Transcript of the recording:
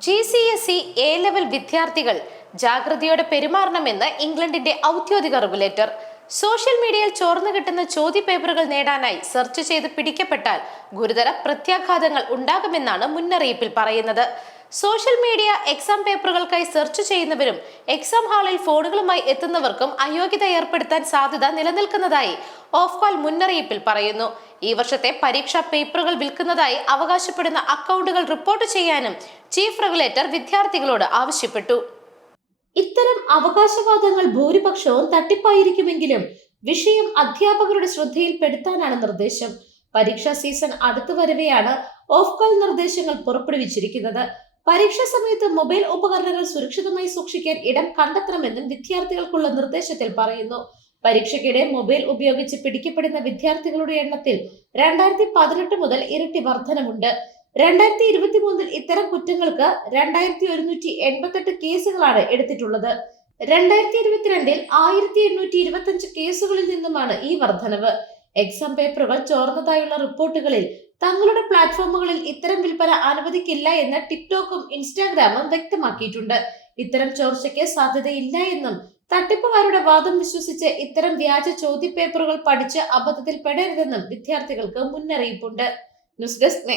G C S C A level വിദ്യാർത്ഥികൾ ജാഗ്രതയോടെ പെരുമാറണമെന്ന് ഇംഗ്ലണ്ടിന്റെ ഔദ്യോഗിക റെഗുലേറ്റർ സോഷ്യൽ മീഡിയയിൽ ചോർന്നു കിട്ടുന്ന ചോദ്യപേപ്പറുകൾ നേടാനായി സെർച്ച് ചെയ്ത് പിടിക്കപ്പെട്ടാൽ ഗുരുതര പ്രത്യാഘാതങ്ങൾ ഉണ്ടാകുമെന്നാണ് മുന്നറിയിപ്പിൽ പറയുന്നത്. സോഷ്യൽ മീഡിയ എക്സാം പേപ്പറുകൾക്കായി സെർച്ച് ചെയ്യുന്നവരും എക്സാം ഹാളിൽ ഫോണുകളുമായി എത്തുന്നവർക്കും അയോഗ്യത ഏർപ്പെടുത്താൻ സാധ്യത നിലനിൽക്കുന്നതായി ഓഫ്കാൾ മുന്നറിയിപ്പിൽ പറയുന്നു. ഈ വർഷത്തെ പരീക്ഷാ പേപ്പറുകൾ വിൽക്കുന്നതായി അവകാശപ്പെടുന്ന അക്കൗണ്ടുകൾ റിപ്പോർട്ട് ചെയ്യാനും ചീഫ് റെഗുലേറ്റർ വിദ്യാർത്ഥികളോട് ആവശ്യപ്പെട്ടു. ഇത്തരം അവകാശവാദങ്ങൾ ഭൂരിപക്ഷവും തട്ടിപ്പായിരിക്കുമെങ്കിലും വിഷയം അധ്യാപകരുടെ ശ്രദ്ധയിൽപ്പെടുത്താനാണ് നിർദ്ദേശം. പരീക്ഷാ സീസൺ അടുത്തു വരവെയാണ് ഓഫ് കോൾ നിർദ്ദേശങ്ങൾ പുറപ്പെടുവിച്ചിരിക്കുന്നത്. പരീക്ഷാ സമയത്ത് മൊബൈൽ ഉപകരണങ്ങൾ സുരക്ഷിതമായി സൂക്ഷിക്കാൻ ഇടം കണ്ടെത്തണമെന്നും വിദ്യാർത്ഥികൾക്കുള്ള നിർദ്ദേശത്തിൽ പറയുന്നു. പരീക്ഷയ്ക്കിടെ മൊബൈൽ ഉപയോഗിച്ച് പിടിക്കപ്പെടുന്ന വിദ്യാർത്ഥികളുടെ എണ്ണത്തിൽ രണ്ടായിരത്തി പതിനെട്ട് മുതൽ ഇരട്ടി വർധനമുണ്ട്. രണ്ടായിരത്തി ഇരുപത്തി മൂന്നിൽ ഇത്തരം കുറ്റങ്ങൾക്ക് രണ്ടായിരത്തി ഒരുന്നൂറ്റി എൺപത്തെട്ട് കേസുകളാണ് എടുത്തിട്ടുള്ളത്. രണ്ടായിരത്തി ഇരുപത്തിരണ്ടിൽ ആയിരത്തി എണ്ണൂറ്റി ഇരുപത്തി അഞ്ച് കേസുകളിൽ നിന്നുമാണ് ഈ വർധനവ്. എക്സാം പേപ്പറുകൾ ചോർന്നതായുള്ള റിപ്പോർട്ടുകളിൽ തങ്ങളുടെ പ്ലാറ്റ്ഫോമുകളിൽ ഇത്തരം വിൽപ്പന അനുവദിക്കില്ല എന്ന് ടിക്ടോക്കും ഇൻസ്റ്റാഗ്രാമും വ്യക്തമാക്കിയിട്ടുണ്ട്. ഇത്തരം ചോർച്ചയ്ക്ക് സാധ്യതയില്ല എന്നും തട്ടിപ്പുകാരുടെ വാദം വിശ്വസിച്ച് ഇത്തരം വ്യാജ ചോദ്യപേപ്പറുകൾ പഠിച്ച് അബദ്ധത്തിൽ പെടരുതെന്നും വിദ്യാർത്ഥികൾക്ക് മുന്നറിയിപ്പുണ്ട്. News desk